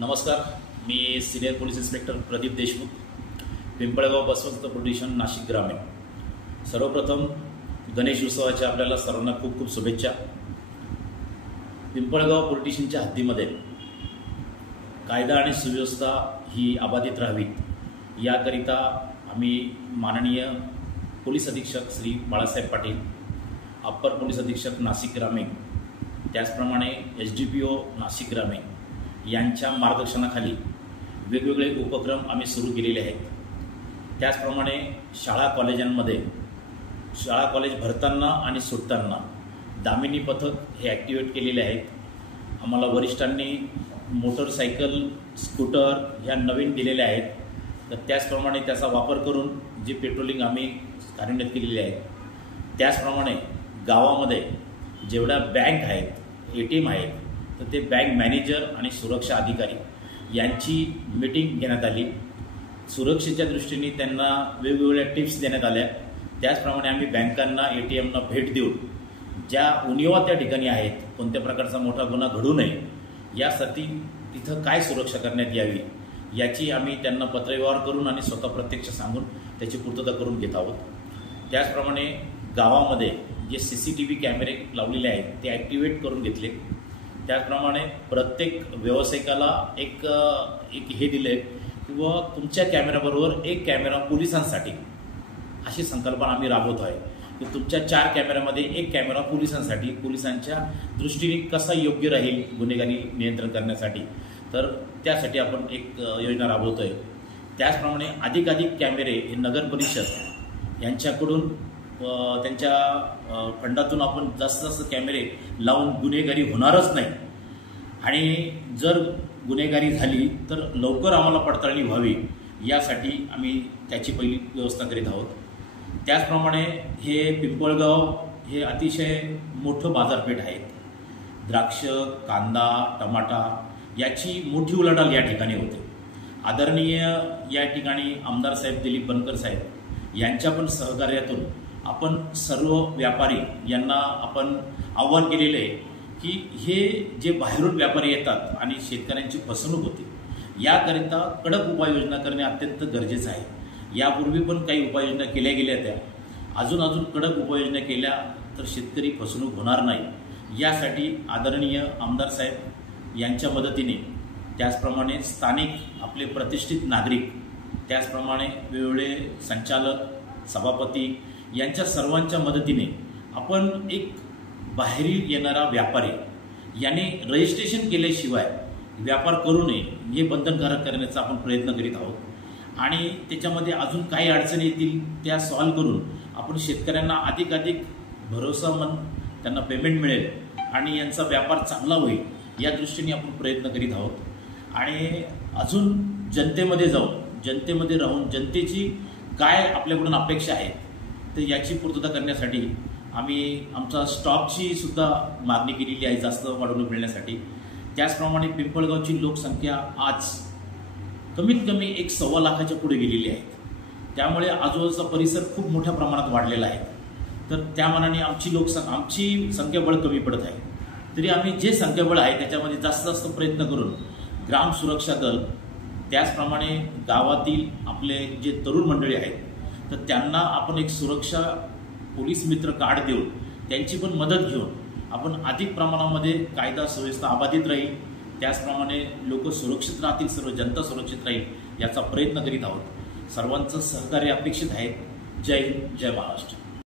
नमस्कार, मी senior police inspector Pradeep Deshmukh, Pimpalgaon Baswant police station, Nashik ग्रामीण। सर्वप्रथम गणेश उत्सवाच्या आपल्याला सर्वांना खूप खूप शुभेच्छा। पिंपळगाव पोलीस स्टेशनच्या हद्दीमध्ये कायदा आणि सुव्यवस्था ही अबाधित राहावी याकरिता आम्ही माननीय पोलीस अधीक्षक श्री बाळासाहेब पाटील, अप्पर पोलीस अधीक्षक नाशिक ग्रामीण, त्याचप्रमाणे SDPO नाशिक ग्रामीण यांच्या मार्गदर्शनाखाली वेगवेगळे उपक्रम आम्ही सुरू केलेले आहेत। त्याचप्रमाणे शाळा कॉलेज भरताना आणि सुटताना दामिनी पथक हे ॲक्टिवेट केलेले आहेत। आम्हाला वरिष्ठांनी मोटरसायकल, स्कूटर ह्या नवीन दिलेल्या आहेत, तर त्याचप्रमाणे त्याचा वापर करून जी पेट्रोलिंग आम्ही कार्यान्वित केलेली आहे। त्याचप्रमाणे गावामध्ये जेवढ्या बँक आहेत, ATM आहेत, तर ते बँक मॅनेजर आणि सुरक्षा अधिकारी यांची मीटिंग घेण्यात आली। सुरक्षेच्या दृष्टीने त्यांना वेगवेगळ्या टिप्स देण्यात आल्या। त्याचप्रमाणे आम्ही बँकांना, ATMना भेट देऊन ज्या उणिवा त्या ठिकाणी आहेत, कोणत्या प्रकारचा मोठा गुन्हा घडू नये यासाठी तिथं काय सुरक्षा करण्यात यावी याची आम्ही त्यांना पत्रव्यवहार करून आणि स्वतः प्रत्यक्ष सांगून त्याची पूर्तता करून घेत आहोत। त्याचप्रमाणे गावामध्ये जे CCTV कॅमेरे लावलेले आहेत ते ॲक्टिवेट करून घेतले। त्याचप्रमाणे प्रत्येक व्यावसायिकाला एक हे दिले किंवा तुमच्या कॅमेऱ्याबरोबर एक कॅमेरा पोलिसांसाठी, अशी संकल्पना आम्ही राबवतो आहे की तुमच्या 4 कॅमेऱ्यामध्ये एक कॅमेरा पोलिसांसाठी, पोलिसांच्या दृष्टीने कसा योग्य राहील गुन्हेगारी नियंत्रण करण्यासाठी, तर त्यासाठी आपण एक योजना राबवतो आहे। त्याचप्रमाणे अधिकाधिक कॅमेरे हे नगर परिषद यांच्याकडून त्यांच्या फंडातून आपण जास्त कॅमेरे लावून गुन्हेगारी होणारच नाही, आणि जर गुन्हेगारी झाली तर लवकर आम्हाला पडताळणी व्हावी यासाठी आम्ही त्याची पहिली व्यवस्था करीत आहोत। त्याचप्रमाणे हे पिंपळगाव हे अतिशय मोठं बाजारपेठ आहे। द्राक्ष, कांदा, टमाटा याची मोठी उलाढाल या ठिकाणी होते। आदरणीय या ठिकाणी आमदार साहेब दिलीप बनकर साहेब यांच्या पण सहकार्यातून आपण सर्व व्यापारी यांना आपण आव्हान केलेले आहे की हे जे बाहेरून व्यापारी येतात आणि शेतकऱ्यांची फसवणूक होते याकरिता कडक उपाययोजना करणे अत्यंत गरजेचं आहे। यापूर्वी पण काही उपाययोजना केल्या गेल्या त्या, अजून कडक उपाययोजना केल्या तर शेतकरी फसवणूक होणार नाही यासाठी आदरणीय आमदार साहेब यांच्या मदतीने, त्याचप्रमाणे स्थानिक आपले प्रतिष्ठित नागरिक, त्याचप्रमाणे वेगवेगळे संचालक, सभापती यांच्या सर्वांच्या मदतीने आपण एक बाहेरील येणारा व्यापारी याने रजिस्ट्रेशन केल्याशिवाय व्यापार करू नये हे बंधनकारक करण्याचा आपण प्रयत्न करीत आहोत। आणि त्याच्यामध्ये अजून काही अडचणी येतील त्या सॉल्व्ह करून आपण शेतकऱ्यांना अधिकाधिक भरोसामंद त्यांना पेमेंट मिळेल आणि यांचा व्यापार चांगला होईल या दृष्टीने आपण प्रयत्न करीत आहोत। आणि अजून जनतेमध्ये जाऊन, जनतेमध्ये राहून जनतेची काय आपल्याकडून अपेक्षा आहेत तर याची पूर्तता करण्यासाठी आम्ही आमचा स्टॉकची सुद्धा मागणी केलेली आहे, जास्त वाढवणूक मिळण्यासाठी। त्याचप्रमाणे पिंपळगावची लोकसंख्या आज कमीत कमी 1.25 लाखाच्या पुढे गेलेली आहे, त्यामुळे आजूबाजूचा परिसर खूप मोठ्या प्रमाणात वाढलेला आहे। तर त्या मानाने आमची संख्याबळ कमी पडत आहे, तरी आम्ही जे संख्याबळ आहे त्याच्यामध्ये जास्त प्रयत्न करून ग्राम सुरक्षा दल, त्याचप्रमाणे गावातील आपले जे तरुण मंडळी आहेत तर त्यांना आपण एक सुरक्षा पोलीस मित्र कार्ड देऊन त्यांची पण मदत घेऊन आपण अधिक प्रमाणामध्ये कायदा सुव्यवस्था अबाधित राहील, त्याचप्रमाणे लोक सुरक्षित राहतील, सर्व जनता सुरक्षित राहील याचा प्रयत्न करीत आहोत। सर्वांचं सहकार्य अपेक्षित आहे। जय हिंद, जय महाराष्ट्र।